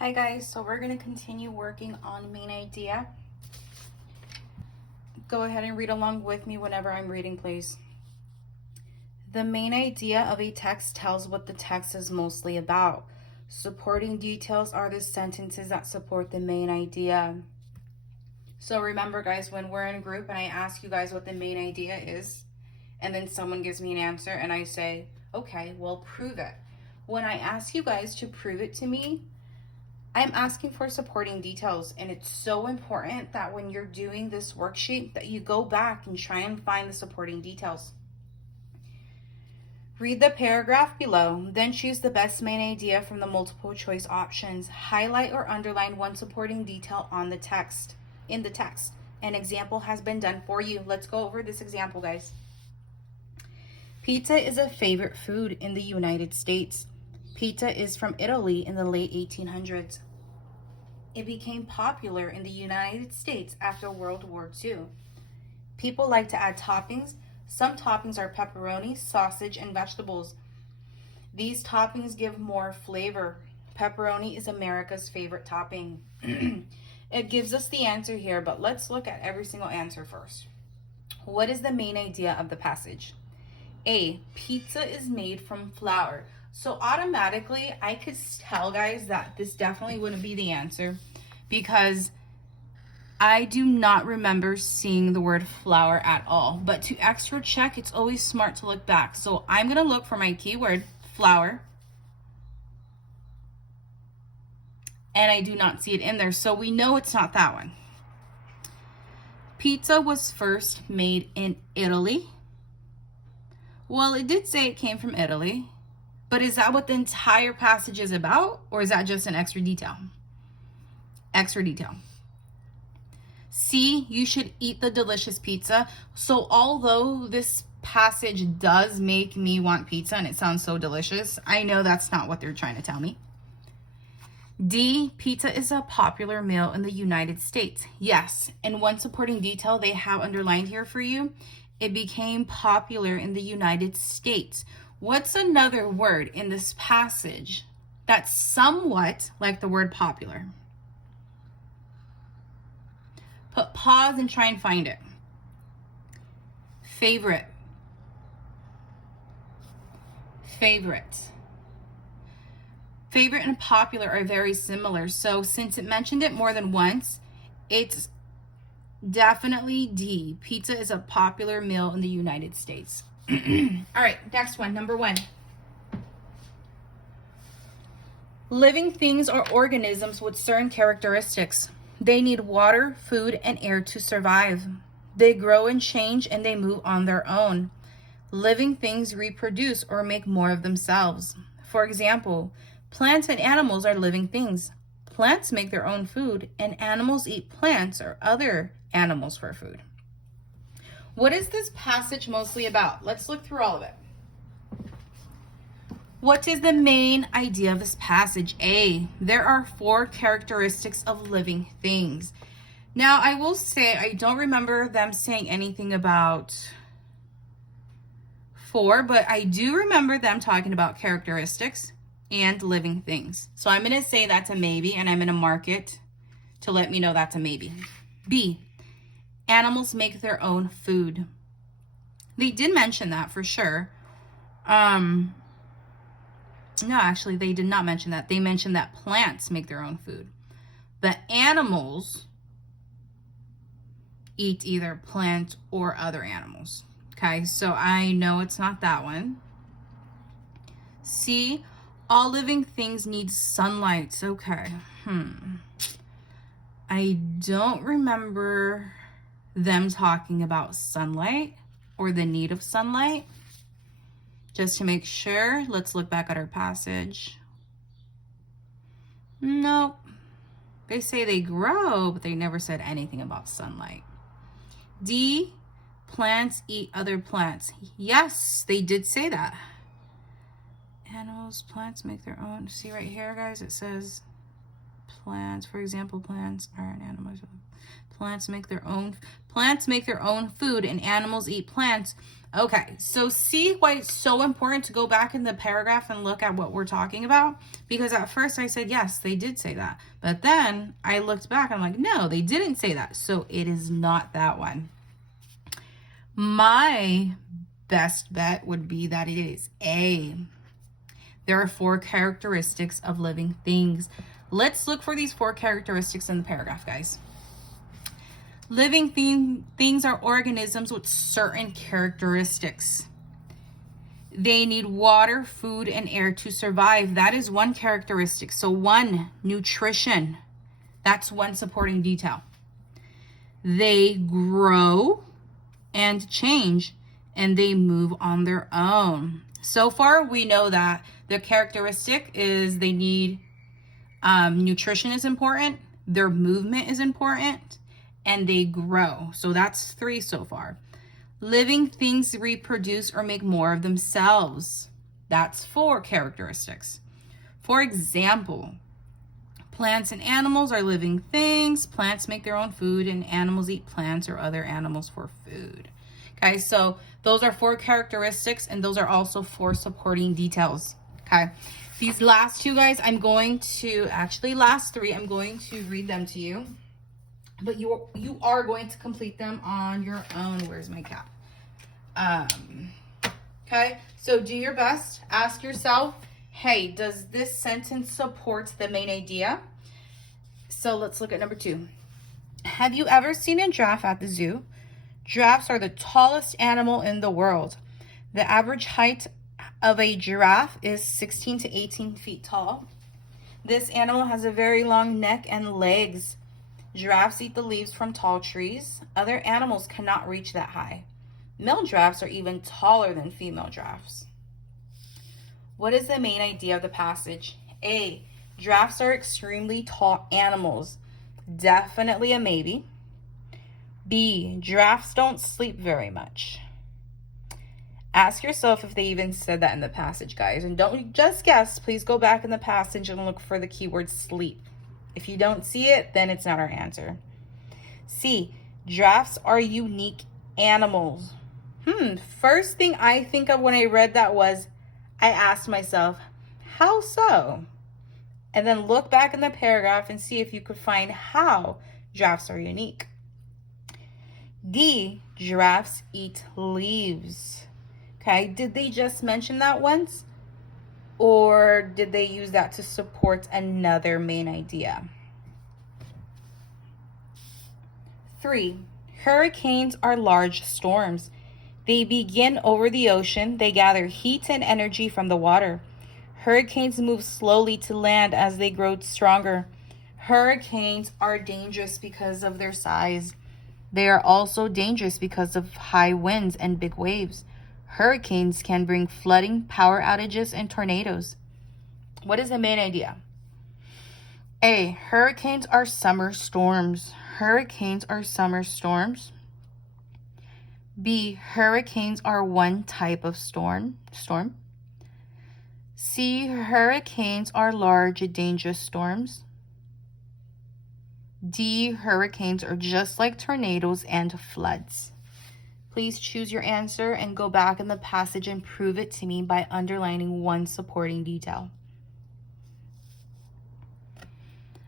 Hi guys, so we're going to continue working on main idea. Go ahead and read along with me whenever I'm reading, please. The main idea of a text tells what the text is mostly about. Supporting details are the sentences that support the main idea. So remember guys, when we're in a group and I ask you guys what the main idea is, and then someone gives me an answer and I say, okay, well, prove it. When I ask you guys to prove it to me, I'm asking for supporting details, and it's so important that when you're doing this worksheet that you go back and try and find the supporting details. Read the paragraph below, then choose the best main idea from the multiple choice options. Highlight or underline one supporting detail in the text. An example has been done for you. Let's go over this example, guys. Pizza is a favorite food in the United States. Pizza is from Italy in the late 1800s. It became popular in the United States after World War II. People like to add toppings. Some toppings are pepperoni, sausage, and vegetables. These toppings give more flavor. Pepperoni is America's favorite topping. It gives us the answer here, but let's look at every single answer first. What is the main idea of the passage? A, pizza is made from flour. So automatically, I could tell guys that this definitely wouldn't be the answer because I do not remember seeing the word flour at all. But to extra check, it's always smart to look back. So I'm going to look for my keyword, flour. And I do not see it in there. So we know it's not that one. Pizza was first made in Italy. Well, it did say it came from Italy. But is that what the entire passage is about? Or is that just an extra detail? Extra detail. C, you should eat the delicious pizza. So although this passage does make me want pizza and it sounds so delicious, I know that's not what they're trying to tell me. D, pizza is a popular meal in the United States. Yes, and one supporting detail they have underlined here for you, it became popular in the United States. What's another word in this passage that's somewhat like the word popular? Put pause and try and find it. Favorite. Favorite. Favorite and popular are very similar. So since it mentioned it more than once, it's definitely D. Pizza is a popular meal in the United States. All right, next one, number 1. Living things are organisms with certain characteristics. They need water, food, and air to survive. They grow and change, and they move on their own. Living things reproduce or make more of themselves. For example, plants and animals are living things. Plants make their own food, and animals eat plants or other animals for food. What is this passage mostly about? Let's look through all of it. What is the main idea of this passage? A, there are 4 characteristics of living things. Now, I will say I don't remember them saying anything about 4, but I do remember them talking about characteristics and living things. So I'm going to say that's a maybe, and I'm going to mark it to let me know that's a maybe. B, animals make their own food. They did mention that for sure. No, actually, they did not mention that. They mentioned that plants make their own food. The animals eat either plants or other animals. Okay, so I know it's not that one. C, all living things need sunlight. Okay. I don't remember them talking about sunlight or the need of sunlight. Just to make sure, let's look back at our passage. Nope. They say they grow, but they never said anything about sunlight. D, plants eat other plants. Yes, they did say that. Animals, plants make their own. See right here, guys, it says plants. For example, plants are an animal. Plants make their own food and animals eat plants. Okay, so see why it's so important to go back in the paragraph and look at what we're talking about? Because at first I said, yes, they did say that. But then I looked back and I'm like, no, they didn't say that. So it is not that one. My best bet would be that it is A. There are 4 characteristics of living things. Let's look for these 4 characteristics in the paragraph, guys. Living things are organisms with certain characteristics. They need water, food, and air to survive. That is one characteristic. So 1, nutrition. That's one supporting detail. They grow and change, and they move on their own. So far, we know that the characteristic is they need nutrition is important, their movement is important, and they grow. So that's 3 so far. Living things reproduce or make more of themselves. That's 4 characteristics. For example, plants and animals are living things. Plants make their own food, and animals eat plants or other animals for food. Okay, so those are 4 characteristics, and those are also 4 supporting details. Okay, these last 2, guys, I'm going to, actually last 3, I'm going to read them to you. But you are going to complete them on your own. Where's my cap? Okay, so do your best. Ask yourself, hey, does this sentence support the main idea? So let's look at number 2. Have you ever seen a giraffe at the zoo? Giraffes are the tallest animal in the world. The average height of a giraffe is 16 to 18 feet tall. This animal has a very long neck and legs. Giraffes eat the leaves from tall trees. Other animals cannot reach that high. Male giraffes are even taller than female giraffes. What is the main idea of the passage? A, giraffes are extremely tall animals. Definitely a maybe. B, giraffes don't sleep very much. Ask yourself if they even said that in the passage, guys. And don't just guess. Please go back in the passage and look for the keyword sleep. If you don't see it, then it's not our answer. C, giraffes are unique animals. First thing I think of when I read that was, I asked myself, how so? And then look back in the paragraph and see if you could find how giraffes are unique. D, giraffes eat leaves. Okay, did they just mention that once? Or did they use that to support another main idea? 3, hurricanes are large storms. They begin over the ocean. They gather heat and energy from the water. Hurricanes move slowly to land as they grow stronger. Hurricanes are dangerous because of their size. They are also dangerous because of high winds and big waves. Hurricanes can bring flooding, power outages, and tornadoes. What is the main idea? A, hurricanes are summer storms. Hurricanes are summer storms. B, hurricanes are one type of storm. C, hurricanes are large, dangerous storms. D, hurricanes are just like tornadoes and floods. Please choose your answer and go back in the passage and prove it to me by underlining one supporting detail.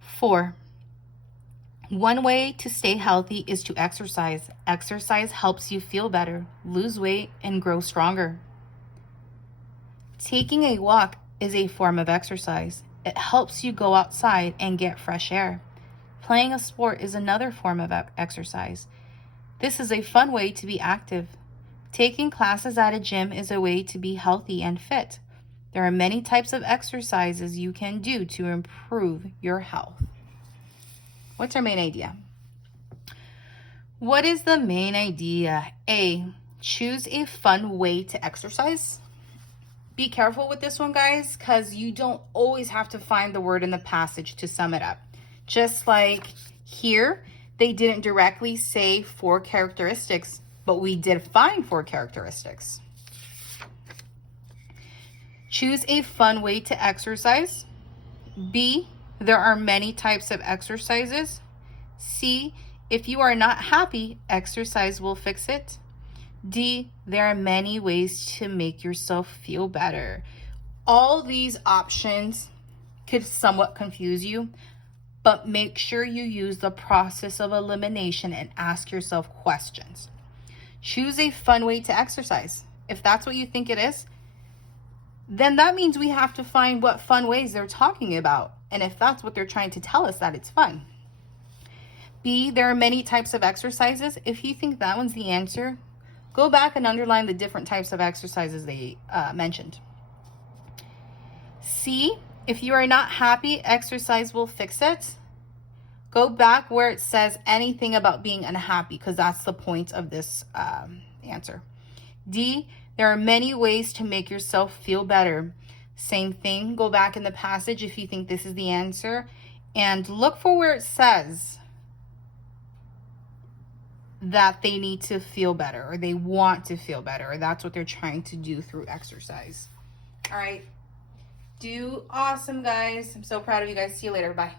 4, one way to stay healthy is to exercise. Exercise helps you feel better, lose weight, and grow stronger. Taking a walk is a form of exercise. It helps you go outside and get fresh air. Playing a sport is another form of exercise. This is a fun way to be active. Taking classes at a gym is a way to be healthy and fit. There are many types of exercises you can do to improve your health. What's our main idea? What is the main idea? A, choose a fun way to exercise. Be careful with this one, guys, because you don't always have to find the word in the passage to sum it up. Just like here, they didn't directly say 4 characteristics, but we did find 4 characteristics. Choose a fun way to exercise. B, there are many types of exercises. C, If you are not happy, exercise will fix it. D, there are many ways to make yourself feel better. All these options could somewhat confuse you, but make sure you use the process of elimination and ask yourself questions. Choose a fun way to exercise. If that's what you think it is, then that means we have to find what fun ways they're talking about. And if that's what they're trying to tell us, that it's fun. B, there are many types of exercises. If you think that one's the answer, go back and underline the different types of exercises they mentioned. C, if you are not happy, exercise will fix it. Go back where it says anything about being unhappy, because that's the point of this answer. D, there are many ways to make yourself feel better. Same thing, go back in the passage if you think this is the answer, and look for where it says that they need to feel better, or they want to feel better, or that's what they're trying to do through exercise. All right, do awesome, guys. I'm so proud of you guys. See you later. Bye.